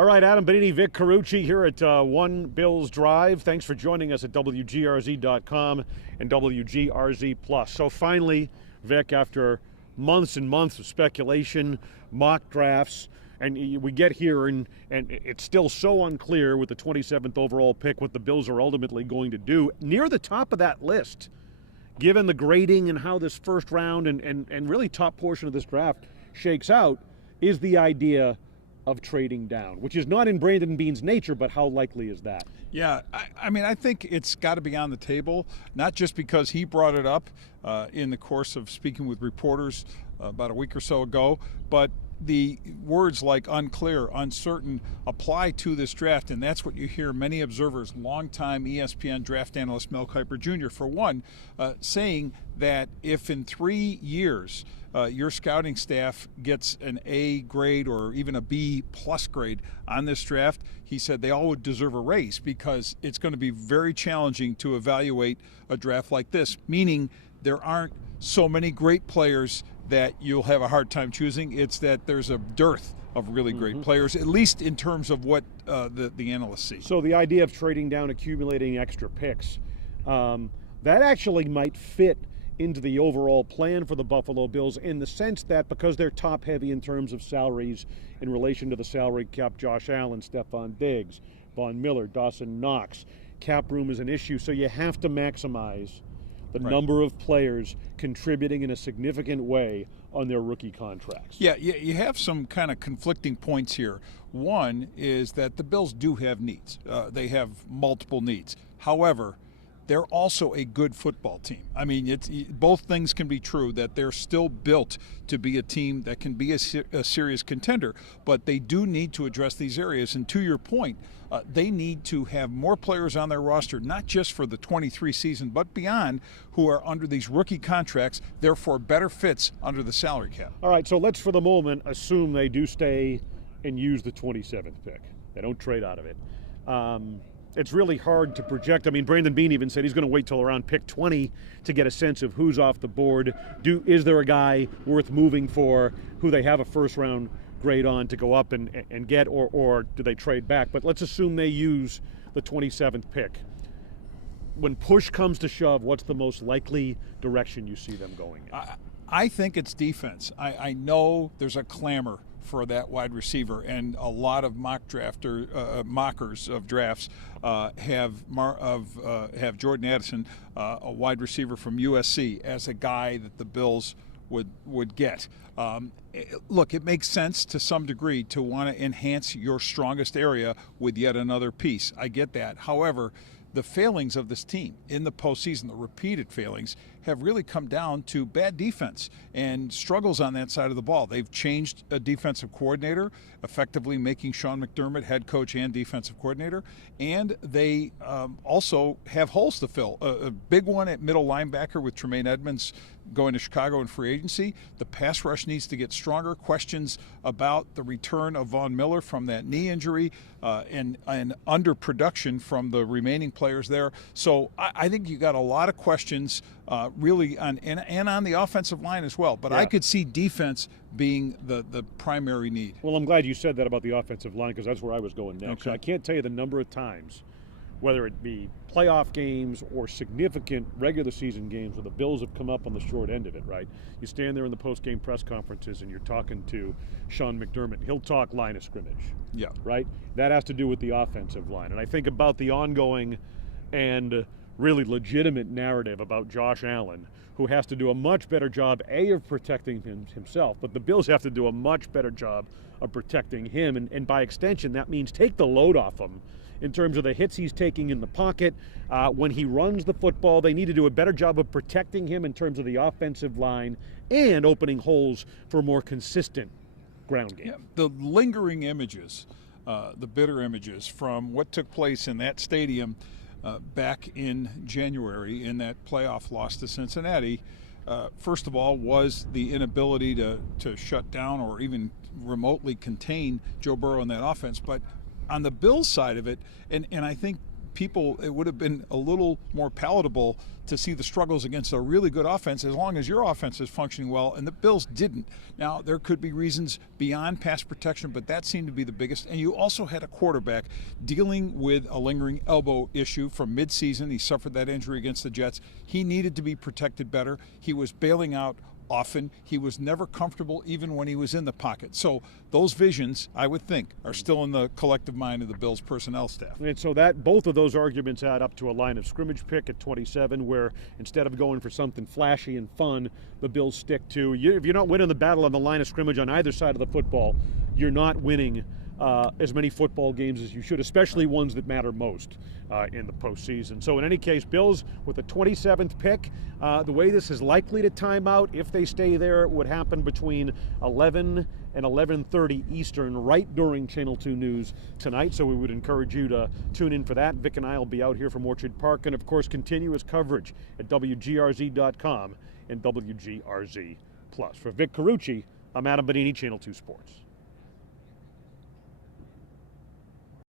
All right, Adam, Benigni, Vic Carucci here at One Bills Drive. Thanks for joining us at WGRZ.com and WGRZ Plus. So finally, Vic, after months and months of speculation, mock drafts, and we get here and it's still so unclear with the 27th overall pick what the Bills are ultimately going to do. Near the top of that list, given the grading and how this first round and really top portion of this draft shakes out, is the idea of trading down, which is not in Brandon Beane's nature, but how likely is that? Yeah, I mean, I think it's got to be on the table, not just because he brought it up in the course of speaking with reporters about a week or so ago, but the words like unclear, uncertain apply to this draft, and that's what you hear many observers, longtime ESPN draft analyst Mel Kiper Jr., for one, saying that if in 3 years your scouting staff gets an A grade or even a B plus grade on this draft, he said they all would deserve a raise because it's going to be very challenging to evaluate a draft like this, meaning there aren't so many great players that you'll have a hard time choosing. It's that there's a dearth of really great players, at least in terms of what the analysts see. So the idea of trading down, accumulating extra picks, that actually might fit into the overall plan for the Buffalo Bills in the sense that because they're top heavy in terms of salaries in relation to the salary cap, Josh Allen, Stephon Diggs, Von Miller, Dawson Knox, cap room is an issue, so you have to maximize the number of players contributing in a significant way on their rookie contracts. Yeah, you have some kind of conflicting points here. One is that the Bills do have needs. They have multiple needs. However, they're also a good football team. I mean, both things can be true, that they're still built to be a team that can be a serious contender, but they do need to address these areas. And to your point, they need to have more players on their roster, not just for the 23 season, but beyond, who are under these rookie contracts, therefore better fits under the salary cap. All right, so let's for the moment assume they do stay and use the 27th pick. They don't trade out of it. It's really hard to project. I mean, Brandon Beane even said he's going to wait till around pick 20 to get a sense of who's off the board. Is there a guy worth moving for who they have a first-round grade on to go up and get, or do they trade back? But let's assume they use the 27th pick. When push comes to shove, what's the most likely direction you see them going in? I think it's defense. I know there's a clamor for that wide receiver, and a lot of mockers of drafts have Jordan Addison, a wide receiver from USC, as a guy that the Bills would get. Look, it makes sense to some degree to want to enhance your strongest area with yet another piece. I get that. However, the failings of this team in the postseason, the repeated failings, have really come down to bad defense and struggles on that side of the ball. They've changed a defensive coordinator, effectively making Sean McDermott head coach and defensive coordinator, and they also have holes to fill. A big one at middle linebacker with Tremaine Edmonds going to Chicago in free agency. The pass rush needs to get stronger. Questions about the return of Von Miller from that knee injury and underproduction from the remaining players there. So I think you got a lot of questions really on the offensive line as well. But yeah, I could see defense being the primary need. Well, I'm glad you said that about the offensive line because that's where I was going next. Okay. I can't tell you the number of times, whether it be playoff games or significant regular season games where the Bills have come up on the short end of it, right? You stand there in the post-game press conferences and you're talking to Sean McDermott. He'll talk line of scrimmage. Yeah. Right? That has to do with the offensive line. And I think about the ongoing and really legitimate narrative about Josh Allen, who has to do a much better job, of protecting himself, but the Bills have to do a much better job of protecting him. And by extension, that means take the load off him in terms of the hits he's taking in the pocket. When he runs the football, they need to do a better job of protecting him in terms of the offensive line and opening holes for a more consistent ground game. Yeah, the lingering images, the bitter images from what took place in that stadium back in January in that playoff loss to Cincinnati, first of all, was the inability to shut down or even remotely contain Joe Burrow in that offense. But on the Bills side of it, and I think people, it would have been a little more palatable to see the struggles against a really good offense as long as your offense is functioning well, and the Bills didn't. Now, there could be reasons beyond pass protection, but that seemed to be the biggest. And you also had a quarterback dealing with a lingering elbow issue from midseason. He suffered that injury against the Jets. He needed to be protected better. He was bailing out often. He was never comfortable even when he was in the pocket. So those visions, I would think, are still in the collective mind of the Bills personnel staff. And so that both of those arguments add up to a line of scrimmage pick at 27, where instead of going for something flashy and fun, the Bills stick to, if you're not winning the battle on the line of scrimmage on either side of the football, you're not winning as many football games as you should, especially ones that matter most in the postseason. So in any case, Bills with the 27th pick, the way this is likely to time out, if they stay there, it would happen between 11 and 11:30 Eastern, right during Channel 2 News tonight. So we would encourage you to tune in for that. Vic and I will be out here from Orchard Park, and of course, continuous coverage at WGRZ.com and WGRZ+. For Vic Carucci, I'm Adam Benigni, Channel 2 Sports.